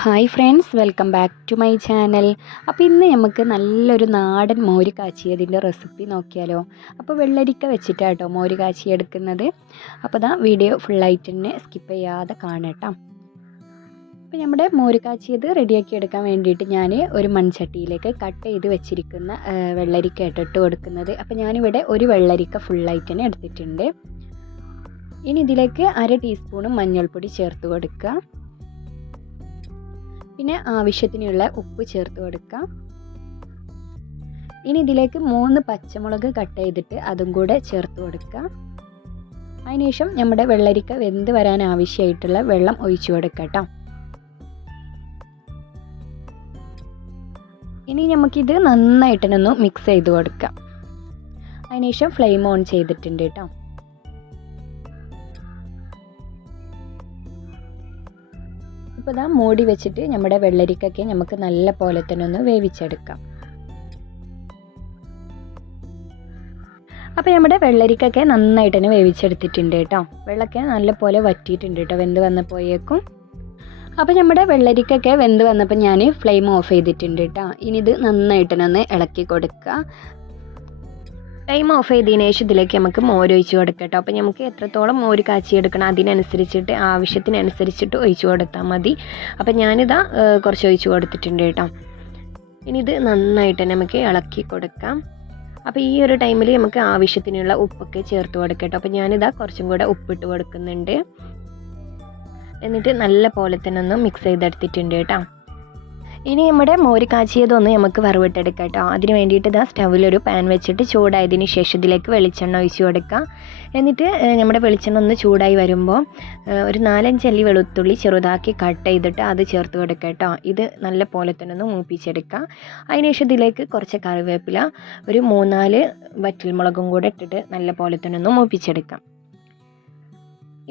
Hi friends welcome back to my channel അപ്പോൾ ഇന്ന് നമുക്ക് നല്ലൊരു നാടൻ മോര് കാച്ചിയതിന്റെ റെസിപ്പി നോക്കിയാലോ. അപ്പോൾ വെള്ളരിക്ക വെച്ചിട്ടാട്ടോ മോര് കാച്ചി എടുക്കുന്നത്. അപ്പോൾ ദാ വീഡിയോ ഫുള്ളായിട്ട് തന്നെ സ്കിപ്പ് ചെയ്യാതെ കാണട്ടോ. അപ്പോൾ നമ്മുടെ മോര് കാച്ചിയത് റെഡിയാക്കി എടുക്കാൻ വേണ്ടിയിട്ട് ഞാൻ ഒരു മൺചട്ടിയിലേക്ക് കട്ട് ചെയ്ത് വെച്ചിരിക്കുന്ന വെള്ളരിക്ക ഇട്ടിട്ട് ഇട്ട് കൊടുക്കുന്നത്. അപ്പോൾ ഞാനിവിടെ ഒരു വെള്ളരിക്ക ഫുള്ളായിട്ട് തന്നെ എടുത്തിട്ടുണ്ട്. ഇനി ഇതിലേക്ക് അര ടീസ്പൂണ് മഞ്ഞൾപ്പൊടി ചേർത്ത് കൊടുക്കുക. പിന്നെ ആവശ്യത്തിനുള്ള ഉപ്പ് ചേർത്ത് കൊടുക്കാം. ഇനി ഇതിലേക്ക് മൂന്ന് പച്ചമുളക് കട്ട് ചെയ്തിട്ട് അതും കൂടെ ചേർത്ത് കൊടുക്കുക അതിനുശേഷം നമ്മുടെ വെള്ളരിക്ക വെന്ത് വരാൻ ആവശ്യമായിട്ടുള്ള വെള്ളം ഒഴിച്ചു കൊടുക്കാം കേട്ടോ ഇനി നമുക്കിത് നന്നായിട്ടൊന്ന് മിക്സ് ചെയ്ത് കൊടുക്കാം. അതിനുശേഷം ഫ്ലെയിം ഓൺ ചെയ്തിട്ടുണ്ട് കേട്ടോ. ഇപ്പോൾ ഇതാ മൂടി വെച്ചിട്ട് നമ്മുടെ വെള്ളരിക്കൊക്കെ നമുക്ക് നല്ല പോലെ തന്നെ ഒന്ന് വേവിച്ചെടുക്കാം. അപ്പോൾ നമ്മുടെ വെള്ളരിക്കൊക്കെ നന്നായിട്ട് തന്നെ വേവിച്ചെടുത്തിട്ടുണ്ട് കേട്ടോ. വെള്ളമൊക്കെ നല്ല പോലെ വറ്റിയിട്ടുണ്ട് കേട്ടോ. വെന്ത് വന്നപ്പോയേക്കും. അപ്പോൾ നമ്മുടെ വെള്ളരിക്കൊക്കെ വെന്ത് വന്നപ്പോൾ ഞാൻ ഫ്ലെയിം ഓഫ് ചെയ്തിട്ടുണ്ട് കേട്ടോ. ഇനി ഇത് നന്നായിട്ട് തന്നെ ഒന്ന് ഇളക്കി കൊടുക്കുക. ടൈം ഓഫ് ചെയ്തതിന് ശേഷം ഇതിലേക്ക് നമുക്ക് മോര് ഒഴിച്ച് കൊടുക്കാം കേട്ടോ അപ്പോൾ നമുക്ക് എത്രത്തോളം മോര് കാച്ചി എടുക്കണം അതിനനുസരിച്ചിട്ട് ആവശ്യത്തിനനുസരിച്ചിട്ട് ഒഴിച്ച് കൊടുത്താൽ മതി. അപ്പോൾ ഞാനിതാ കുറച്ച് ഒഴിച്ച് കൊടുത്തിട്ടുണ്ട് കേട്ടോ ഇനി ഇത് നന്നായിട്ട് നമുക്ക് ഇളക്കി കൊടുക്കാം. അപ്പോൾ ഈ ഒരു ടൈമിൽ നമുക്ക് ആവശ്യത്തിനുള്ള ഉപ്പൊക്കെ ചേർത്ത് കൊടുക്കാം കേട്ടോ അപ്പോൾ ഞാനിതാ കുറച്ചും കൂടെ ഉപ്പിട്ട് കൊടുക്കുന്നുണ്ട്. എന്നിട്ട് നല്ല പോലെ തന്നെ ഒന്ന് മിക്സ് ചെയ്തെടുത്തിട്ടുണ്ട് കേട്ടോ ഇനി നമ്മുടെ മോര് കാച്ചിയതൊന്ന് നമുക്ക് വറവിട്ടെടുക്കാം കേട്ടോ. അതിന് വേണ്ടിയിട്ട് ഇതാ സ്റ്റൗവിലൊരു പാൻ വെച്ചിട്ട് ചൂടായതിന് ശേഷം ഇതിലേക്ക് വെളിച്ചെണ്ണ ഒഴിച്ചു കൊടുക്കുക എന്നിട്ട് നമ്മുടെ വെളിച്ചെണ്ണ ഒന്ന് ചൂടായി വരുമ്പോൾ ഒരു നാലഞ്ചല്ലി വെളുത്തുള്ളി ചെറുതാക്കി കട്ട് ചെയ്തിട്ട് അത് ചേർത്ത് കൊടുക്കുക കേട്ടോ. ഇത് നല്ല പോലെ തന്നെ ഒന്ന് മൂപ്പിച്ചെടുക്കുക അതിനുശേഷം ഇതിലേക്ക് കുറച്ച് കറിവേപ്പില ഒരു മൂന്നാൽ വറ്റൽമുളകും കൂടെ ഇട്ടിട്ട് നല്ല പോലെ തന്നെ ഒന്ന് മൂപ്പിച്ചെടുക്കാം.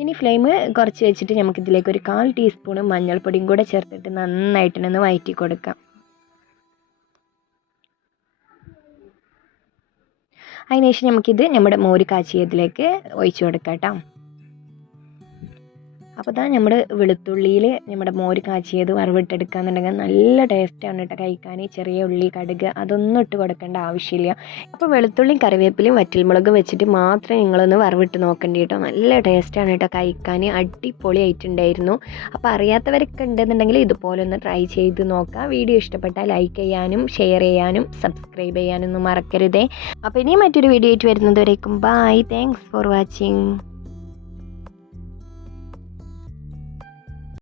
ഇനി ഫ്ലെയിം കുറച്ച് വെച്ചിട്ട് നമുക്ക് ഇതിലേക്ക് ഒരു കാൽ ടീസ്പൂൺ മഞ്ഞൾപ്പൊടിയും കൂടെ ചേർത്തിട്ട് നന്നായിട്ട് ഒന്ന് വഴറ്റി കൊടുക്കാം. അതിനുശേഷം നമുക്കിത് നമ്മുടെ മോര് കാച്ചിയതിലേക്ക് ഒഴിച്ചു കൊടുക്കാം കേട്ടോ. അപ്പോൾ ഇതാ നമ്മൾ വെളുത്തുള്ളിയിൽ നമ്മുടെ മോര് കാച്ചിയത് വറവിട്ടെടുക്കുകയെന്നുണ്ടെങ്കിൽ നല്ല ടേസ്റ്റാണ് കേട്ടോ കഴിക്കാൻ ചെറിയ ഉള്ളി കടുക് അതൊന്നും ഇട്ട് കൊടുക്കേണ്ട ആവശ്യമില്ല. അപ്പോൾ വെളുത്തുള്ളിയും കറിവേപ്പിലയും വറ്റൽമുളകും വെച്ചിട്ട് മാത്രം നിങ്ങളൊന്ന് വറവിട്ട് നോക്കേണ്ടി കേട്ടോ. നല്ല ടേസ്റ്റാണ് കേട്ടോ കഴിക്കാൻ അടിപൊളിയായിട്ടുണ്ടായിരുന്നു അപ്പോൾ അറിയാത്തവരൊക്കെ ഉണ്ടെന്നുണ്ടെങ്കിൽ ഇതുപോലെ ഒന്ന് ട്രൈ ചെയ്ത് നോക്കാം. വീഡിയോ ഇഷ്ടപ്പെട്ടാൽ ലൈക്ക് ചെയ്യാനും ഷെയർ ചെയ്യാനും സബ്സ്ക്രൈബ് ചെയ്യാനൊന്നും മറക്കരുതേ. അപ്പോൾ ഇനി മറ്റൊരു വീഡിയോ ആയിട്ട് വരുന്നത് വരേക്കും. ബൈ. Thanks for watching.